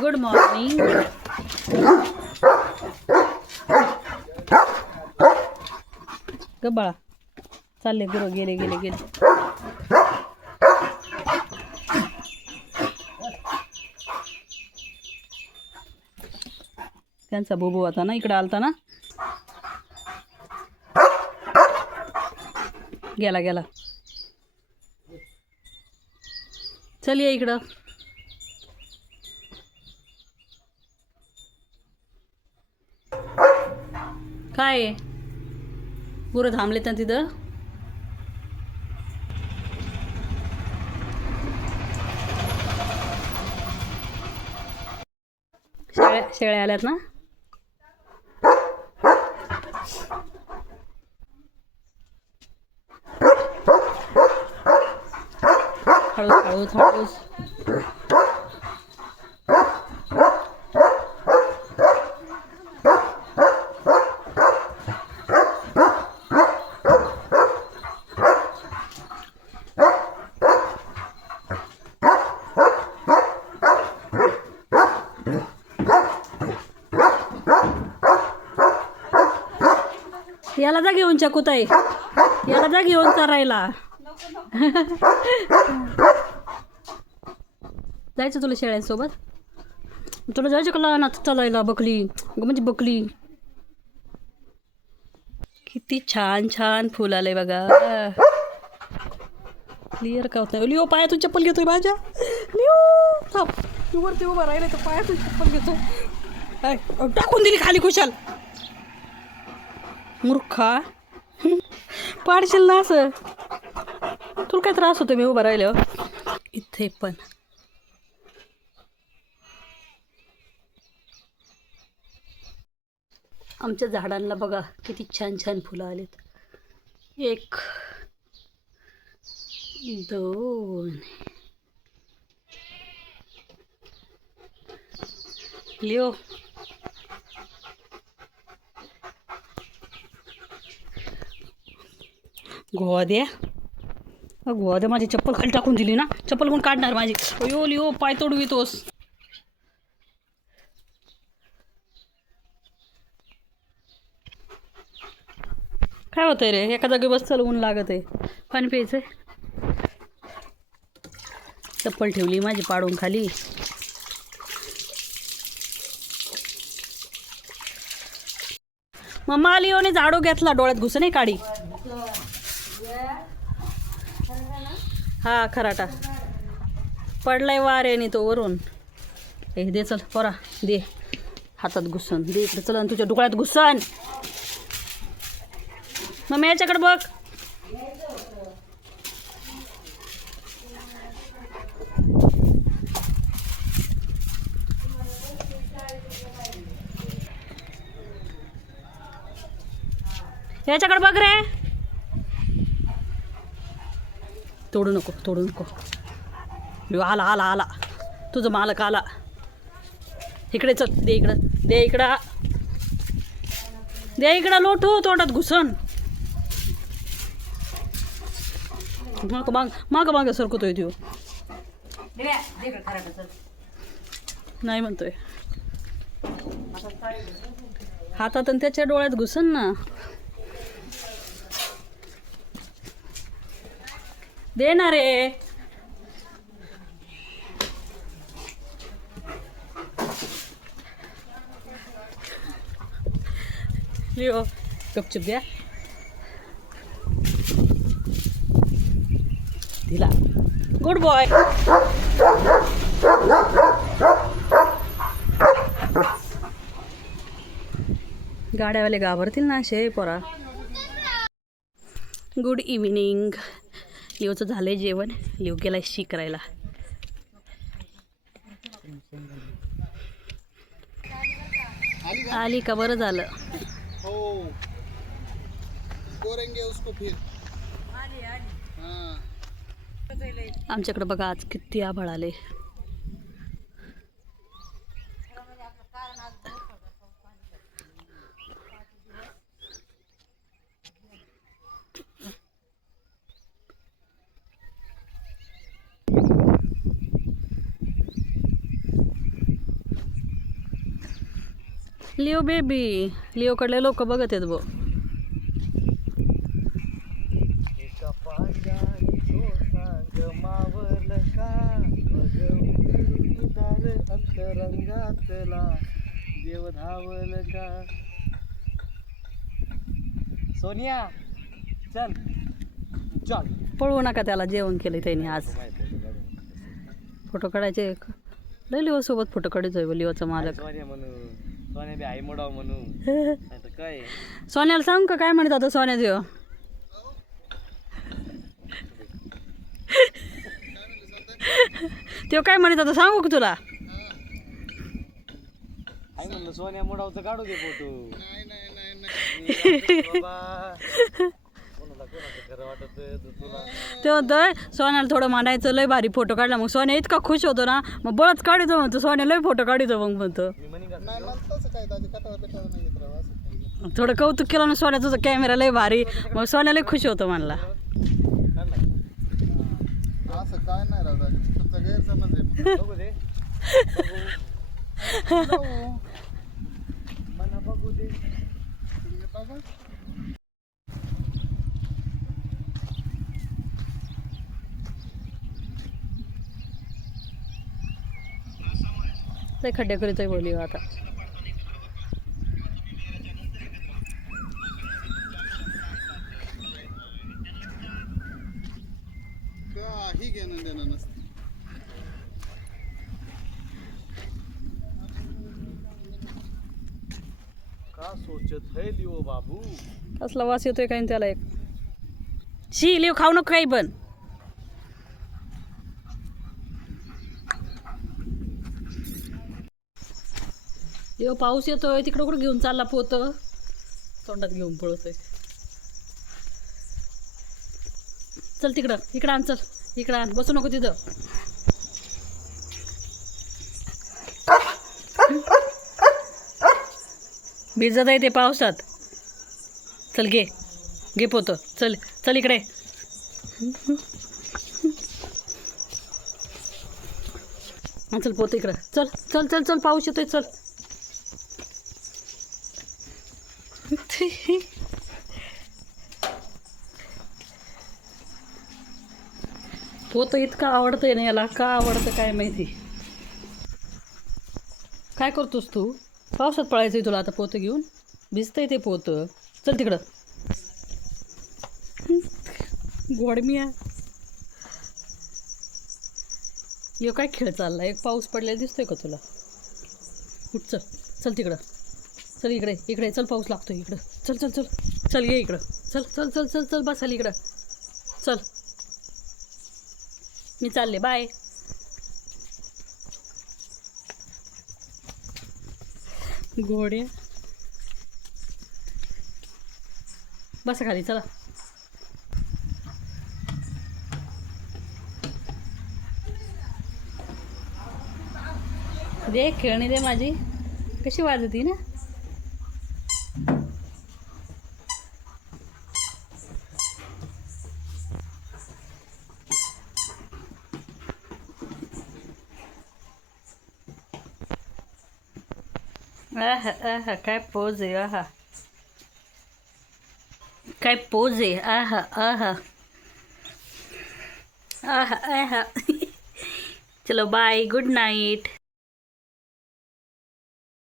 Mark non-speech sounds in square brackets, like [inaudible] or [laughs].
Good morning ग बाळा चालले गुरु गेले गेले गेले. त्यांचा बोबू होता ना इकडं आलता ना? गेला गेला. चल ये इकडं. काय गुरं थांबलेत ना तिथं? शेळ्या शेळ्या आल्यात ना? हळूच हळूच हळूच याला जा घेऊन चकुताई. याला जा घेऊन चरायला. [laughs] जायचं तुला शेळ्यांसोबत? तुला जायचं का ना चालायला बकली? म्हणजे बकली. किती छान छान फुल आलंय बघा. क्लिअर का होत नाही? लिओ पायातून चप्पल घेतोय माझ्या. लिओ थांब. वरती उभा राहिले तर पायातून चप्पल घेतोय. काय? टाकून दिली खाली खुशाल. मूर्खा. पाडशील ना असं. तुला काय त्रास होतो मी उभा राहिल्यावर? इथे पण. आमच्या झाडांना बघा किती छान छान फुलं आलेत. एक दोन. लिओ. गोवा द्या गोवा द्या माझी चप्पल खाली टाकून दिली ना. चप्पल कोण काढणार माझी? अयो लिओ पाय तोडवितोस. होतंय रे. एका जागी बस ऊन लागत आहे. पाणी प्यायचं चप्पल ठेवली माझी पाडून खाली. मम्मा आली हो आणि झाडू घेतला डोळ्यात घुस नाही काढी हा खराटा पडलाय वाऱ्याने तो वरून. ए दे चल पोरा दे. हातात घुसन. दे इकडे चल आणि तुझ्या डोळ्यात घुसन. मग याच्याकडे बघ. याच्याकडे बघ रे. तोडू नको तोडू नको. आला आला आला. तुझं मालक आला. इकडे चल दे इकडं दे इकडं. दे इकडं लोटू तोंडात घुसन. माग माग माग माग सरकतोय त्यो. नाही म्हणतोय. हातात आणि त्याच्या डोळ्यात घुसन ना. दे ना रे. लिओ गपचूप द्या दिला गुड बॉय गाड्यावाले घाबरतील ना असे पोरा. गुड इव्हिनिंग लिओचं झालंय जेवण. लिओ गेलाय शी करायला आली का? बरं झालं. हो. करेंगे उसको फिर हाँ. आमच्याकडे बघा आज किती आभाळ आले. लिओ बेबी लिओकडले लोक बघत आहेत बो सांग मावल का उदार अंतरंगातला देव धावल का सोनिया चल चल. पळवू नका त्याला जेवण केलं त्यांनी आज. फोटो काढायचे लय लिओ सोबत फोटो काढायचोय बो लिओचा मालक. सोनिया म्हणू सोन्या बी आई मोडाव म्हणू. [laughs] काय? सोन्याला सांग का काय म्हणत आता सोन्या देव? तो काय म्हणत आता सांगू का तुला? आई म्हणलं सोन्या मोडावचं काढू दे फोटो. ते म्हणतोय सोन्याला थोडं मांडायचं लय भारी फोटो काढला. मग सोन्या इतका खुश होतो ना मग बळच काढितो म्हणतो सोन्या लय फोटो काढितो मग म्हणतो. थोडं कौतुक केलं ना सोन्या तुझा कॅमेरा लय भारी. मग सोन्या लय खुश होतो म्हणला. असं काय नाही राव दादा तुमचा गैरसमज आहे बघू दे. मला बघू दे. तुम्ही बघा. लय खड्डे करीतोय बोली आता. सोचत है लिओ बाबू। कसला वास येतोय काय त्याला एक? शी लिव खाऊ नको काही पण. येव पाऊस येतोय तिकडं कुठं घेऊन चालला पोत? तोंडात घेऊन पळतोय. चल तिकडं इकडं आण चल. इकडं आण बसू नको तिथं. भिजत आहे ते पावसात. चल घे. घे पोतं. चल चल इकडे. चल पोतं इकडं. चल चल चल चल पाऊस येतोय चल. पोतं इतकं आवडतंय ना याला. का आवडतं काय माहिती? काय करतोस तू? पावसात आहे तुला आता पोतं घेऊन? भिजतंय ते पोतं. चल तिकडं. गोडमिया यो काय खेळ चालला एक पाऊस पडलेला दिसतोय का तुला? उठ चल. चल तिकडं. चल इकडे इकडे. चल पाऊस लागतो इकडं. चल चल चल. चल ये इकडं. चल चल चल चल चल बस इकडं. चल. मी चालले. बाय. घोडे. बस खाली चला. दे खेळणी दे माझी. कशी वाजती ना? आहा आहा काय पोज आहे आहा काय पोज आहे आहा आहा आहा आहा चलो बाय गुड नाईट